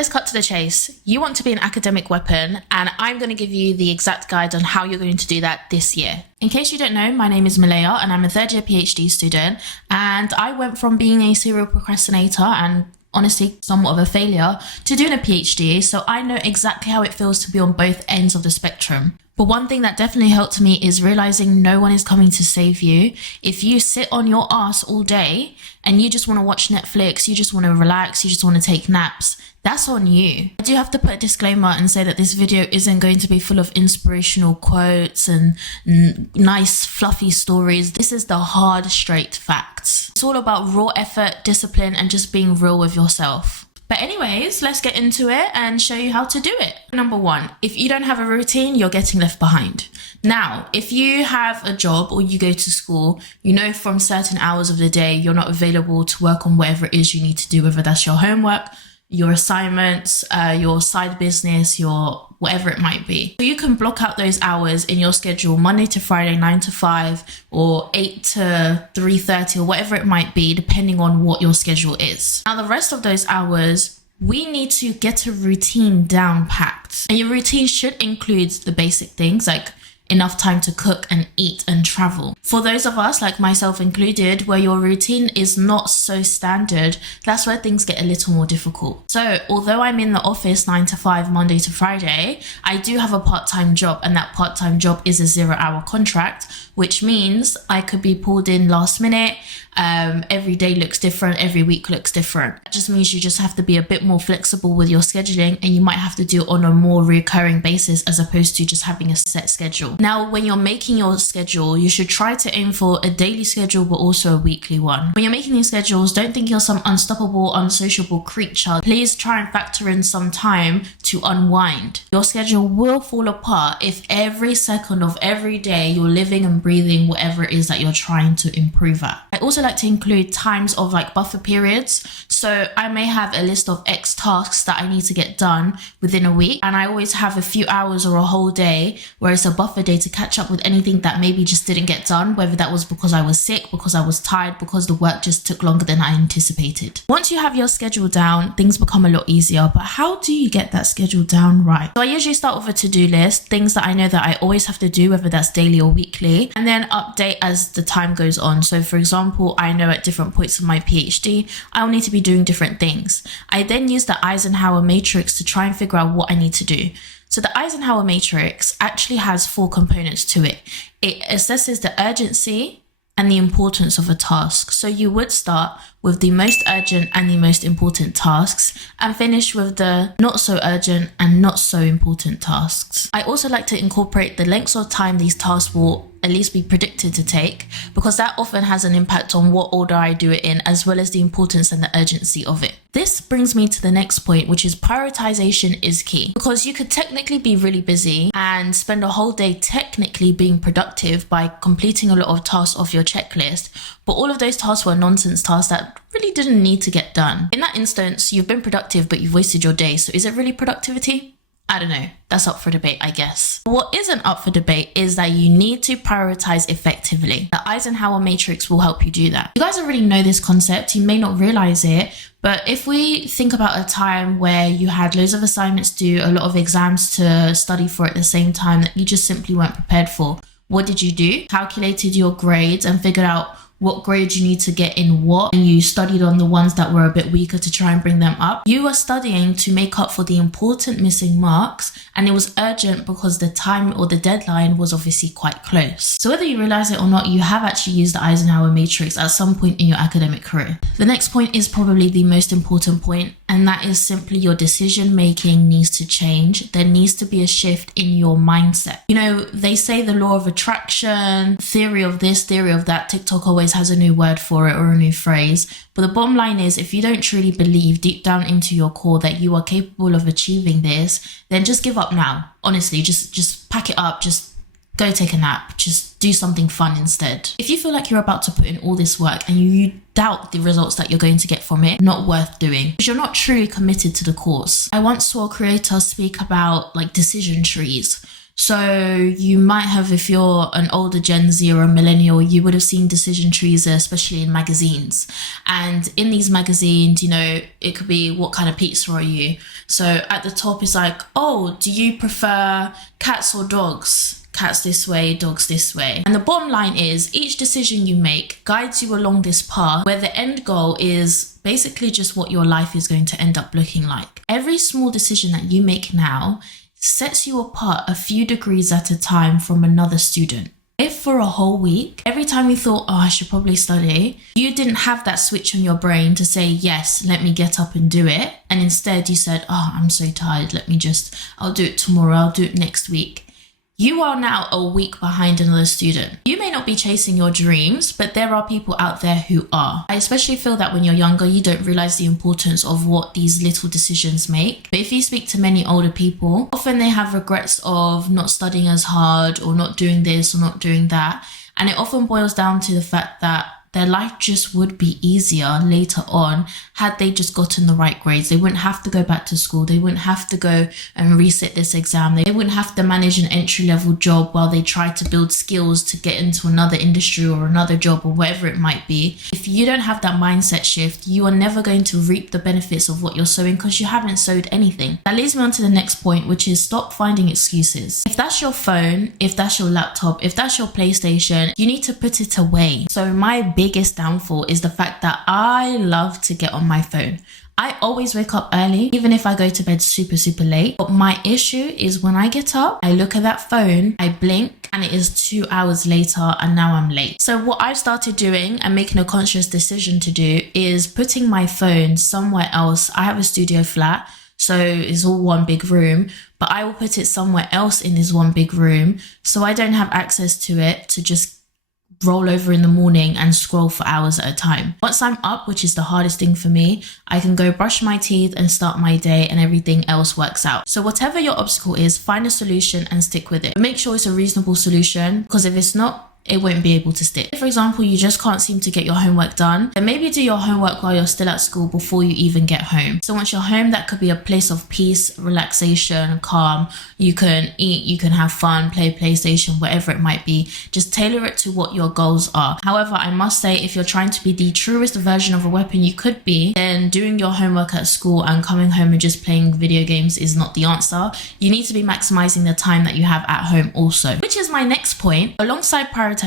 Let's cut to the chase. You want to be an academic weapon, and I'm going to give you the exact guide on how you're going to do that this year. In case you don't know, my name is Malaya and I'm a third year PhD student, and I went from being a serial procrastinator and honestly somewhat of a failure to doing a PhD, so I know exactly how it feels to be on both ends of the spectrum. But one thing that definitely helped me is realizing no one is coming to save you. If you sit on your ass all day and you just want to watch Netflix, you just want to relax, you just want to take naps, that's on you. I do have to put a disclaimer and say that this video isn't going to be full of inspirational quotes and nice fluffy stories. This is the hard, straight facts. It's all about raw effort, discipline, and just being real with yourself. But anyways, let's get into it and show you how to do it. Number one, if you don't have a routine, you're getting left behind. Now, if you have a job or you go to school, you know from certain hours of the day, you're not available to work on whatever it is you need to do, whether that's your homework, your assignments, your side business, your whatever it might be. So you can block out those hours in your schedule, Monday to Friday, 9 to 5 or 8 to 3:30 or whatever it might be, depending on what your schedule is. Now, the rest of those hours, we need to get a routine down packed. And your routine should include the basic things like enough time to cook and eat and travel. For those of us, like myself included, where your routine is not so standard, that's where things get a little more difficult. So although I'm in the office 9 to 5, Monday to Friday, I do have a part-time job, and that part-time job is a 0-hour contract, which means I could be pulled in last minute. Every day looks different, every week looks different. It just means you just have to be a bit more flexible with your scheduling, and you might have to do it on a more recurring basis as opposed to just having a set schedule. Now, when you're making your schedule, you should try to aim for a daily schedule, but also a weekly one. When you're making these schedules, don't think you're some unstoppable, unsociable creature. Please try and factor in some time to unwind. Your schedule will fall apart if every second of every day you're living and breathing whatever it is that you're trying to improve at. I also like to include times of like buffer periods. So I may have a list of X tasks that I need to get done within a week, and I always have a few hours or a whole day where it's a buffer day to catch up with anything that maybe just didn't get done, whether that was because I was sick, because I was tired, because the work just took longer than I anticipated. Once you have your schedule down, things become a lot easier. But how do you get that schedule down right? So I usually start with a to-do list, things that I know that I always have to do, whether that's daily or weekly, and then update as the time goes on. So for example, I know at different points of my PhD, I'll need to be doing different things. I then use the Eisenhower matrix to try and figure out what I need to do. So the Eisenhower matrix actually has 4 components to it. It assesses the urgency and the importance of a task. So you would start with the most urgent and the most important tasks and finish with the not so urgent and not so important tasks. I also like to incorporate the lengths of time these tasks will at least be predicted to take, because that often has an impact on what order I do it in, as well as the importance and the urgency of it. This brings me to the next point, which is prioritization is key, because you could technically be really busy and spend a whole day technically being productive by completing a lot of tasks off your checklist, but all of those tasks were nonsense tasks that really didn't need to get done. In that instance, you've been productive, but you've wasted your day. So is it really productivity? I don't know. That's up for debate, I guess. What isn't up for debate is that you need to prioritize effectively. The Eisenhower matrix will help you do that. You guys already know this concept. You may not realize it, but if we think about a time where you had loads of assignments due, a lot of exams to study for at the same time that you just simply weren't prepared for, what did you do? Calculated your grades and figured out what grades you need to get in what, and you studied on the ones that were a bit weaker to try and bring them up. You were studying to make up for the important missing marks, and it was urgent because the time or the deadline was obviously quite close. So whether you realize it or not, you have actually used the Eisenhower matrix at some point in your academic career. The next point is probably the most important point, and that is simply your decision making needs to change. There needs to be a shift in your mindset. You know, they say the law of attraction, theory of this, theory of that. TikTok always has a new word for it or a new phrase. But the bottom line is, if you don't truly believe deep down into your core that you are capable of achieving this, then just give up now. Honestly, just pack it up. Just go take a nap. Just do something fun instead. If you feel like you're about to put in all this work and you doubt the results that you're going to get from it, not worth doing, because you're not truly committed to the course. I once saw a creator speak about like decision trees. So you might have, if you're an older Gen Z or a millennial, you would have seen decision trees, especially in magazines. And in these magazines, you know, it could be, what kind of pizza are you? So at the top is like, oh, do you prefer cats or dogs? Cats this way, dogs this way. And the bottom line is, each decision you make guides you along this path where the end goal is basically just what your life is going to end up looking like. Every small decision that you make now sets you apart a few degrees at a time from another student. If for a whole week, every time you thought, oh, I should probably study, you didn't have that switch on your brain to say, yes, let me get up and do it. And instead you said, oh, I'm so tired. I'll do it tomorrow. I'll do it next week. You are now a week behind another student. You may not be chasing your dreams, but there are people out there who are. I especially feel that when you're younger, you don't realize the importance of what these little decisions make. But if you speak to many older people, often they have regrets of not studying as hard or not doing this or not doing that. And it often boils down to the fact that their life just would be easier later on had they just gotten the right grades. They wouldn't have to go back to school. They wouldn't have to go and resit this exam. They wouldn't have to manage an entry-level job while they try to build skills to get into another industry or another job or whatever it might be. If you don't have that mindset shift, you are never going to reap the benefits of what you're sowing because you haven't sowed anything. That leads me on to the next point, which is stop finding excuses. If that's your phone, if that's your laptop, if that's your PlayStation, you need to put it away. So my biggest downfall is the fact that I love to get on my phone. I always wake up early, even if I go to bed super late. But my issue is when I get up, I look at that phone, I blink, and it is 2 hours later and now I'm late. So what I've started doing and making a conscious decision to do is putting my phone somewhere else. I have a studio flat, so it's all one big room, but I will put it somewhere else in this one big room so I don't have access to it to just roll over in the morning and scroll for hours at a time. Once I'm up, which is the hardest thing for me, I can go brush my teeth and start my day and everything else works out. So whatever your obstacle is, find a solution and stick with it. Make sure it's a reasonable solution, because if it's not, it won't be able to stick. For example, you just can't seem to get your homework done, then maybe do your homework while you're still at school before you even get home. So once you're home, that could be a place of peace, relaxation, calm. You can eat, you can have fun, play PlayStation, whatever it might be. Just tailor it to what your goals are. However, I must say, if you're trying to be the truest version of a weapon you could be, then doing your homework at school and coming home and just playing video games is not the answer. You need to be maximizing the time that you have at home also. Which is my next point. Alongside prioritization,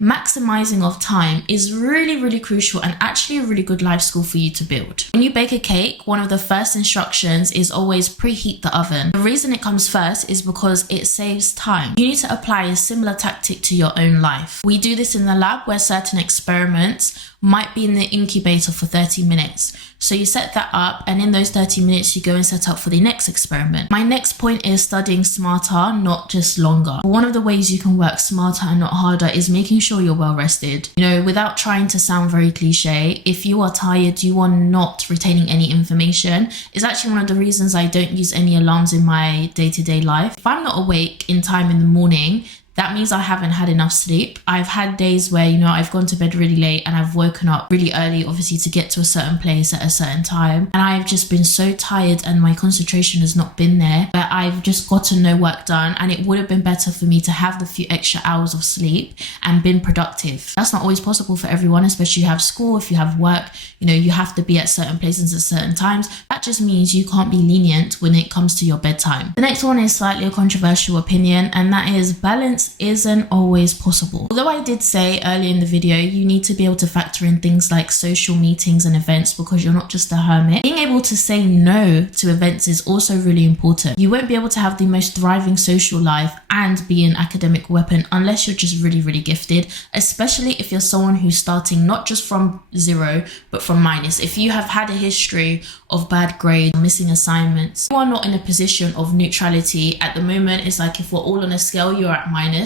maximizing of time is really crucial and actually a really good life skill for you to build. When you bake a cake, one of the first instructions is always preheat the oven. The reason it comes first is because it saves time. You need to apply a similar tactic to your own life. We do this in the lab where certain experiments might be in the incubator for 30 minutes. So you set that up, and in those 30 minutes you go and set up for the next experiment. My next point is studying smarter, not just longer. One of the ways you can work smarter and not harder is making sure you're well rested. You know, without trying to sound very cliche, if you are tired, you are not retaining any information. It's actually one of the reasons I don't use any alarms in my day-to-day life. If I'm not awake in time in the morning, that means I haven't had enough sleep. I've had days where, you know, I've gone to bed really late and I've woken up really early, obviously, to get to a certain place at a certain time. And I've just been so tired and my concentration has not been there, but I've just gotten no work done. And it would have been better for me to have the few extra hours of sleep and been productive. That's not always possible for everyone, especially if you have school, if you have work, you know, you have to be at certain places at certain times. That just means you can't be lenient when it comes to your bedtime. The next one is slightly a controversial opinion, and that is balance isn't always possible. Although I did say earlier in the video, you need to be able to factor in things like social meetings and events because you're not just a hermit. Being able to say no to events is also really important. You won't be able to have the most thriving social life and be an academic weapon unless you're just really gifted, especially if you're someone who's starting not just from zero, but from minus. If you have had a history of bad grades, missing assignments, you are not in a position of neutrality. At the moment, it's like if we're all on a scale, you're at minus.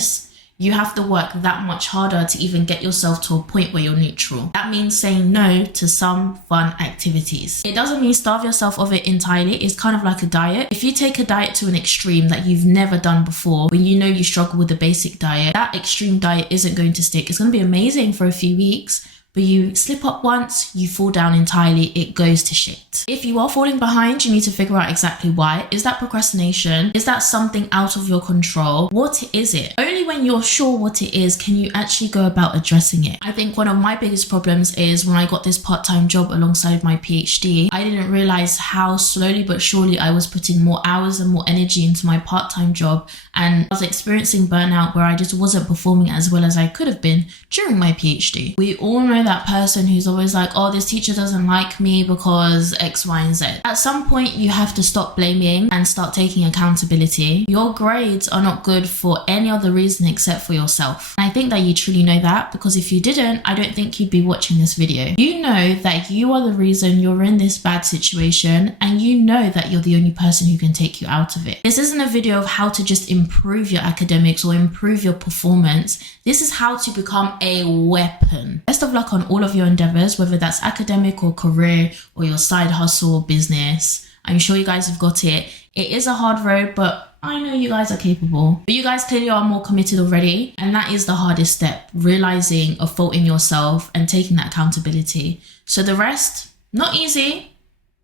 You have to work that much harder to even get yourself to a point where you're neutral. That means saying no to some fun activities. It doesn't mean starve yourself of it entirely. It's kind of like a diet. If you take a diet to an extreme that you've never done before, when you know you struggle with the basic diet, that extreme diet isn't going to stick. It's going to be amazing for a few weeks, but you slip up once, you fall down entirely, it goes to shit. If you are falling behind, you need to figure out exactly why. Is that procrastination? Is that something out of your control? What is it? Only when you're sure what it is can you actually go about addressing it. I think one of my biggest problems is when I got this part-time job alongside my PhD, I didn't realize how slowly but surely I was putting more hours and more energy into my part-time job, and I was experiencing burnout where I just wasn't performing as well as I could have been during my PhD. We all know that person who's always like, oh, this teacher doesn't like me because X, Y, and Z. At some point, you have to stop blaming and start taking accountability. Your grades are not good for any other reason except for yourself. And I think that you truly know that, because if you didn't, I don't think you'd be watching this video. You know that you are the reason you're in this bad situation, and you know that you're the only person who can take you out of it. This isn't a video of how to just improve your academics or improve your performance. This is how to become a weapon. Best of luck on all of your endeavors, whether that's academic or career or your side hustle or business. I'm sure you guys have got it. It is a hard road, but I know you guys are capable. But you guys clearly are more committed already, and that is the hardest step, realizing a fault in yourself and taking that accountability. So the rest, not easy,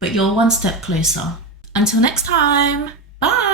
but you're one step closer. Until next time, bye.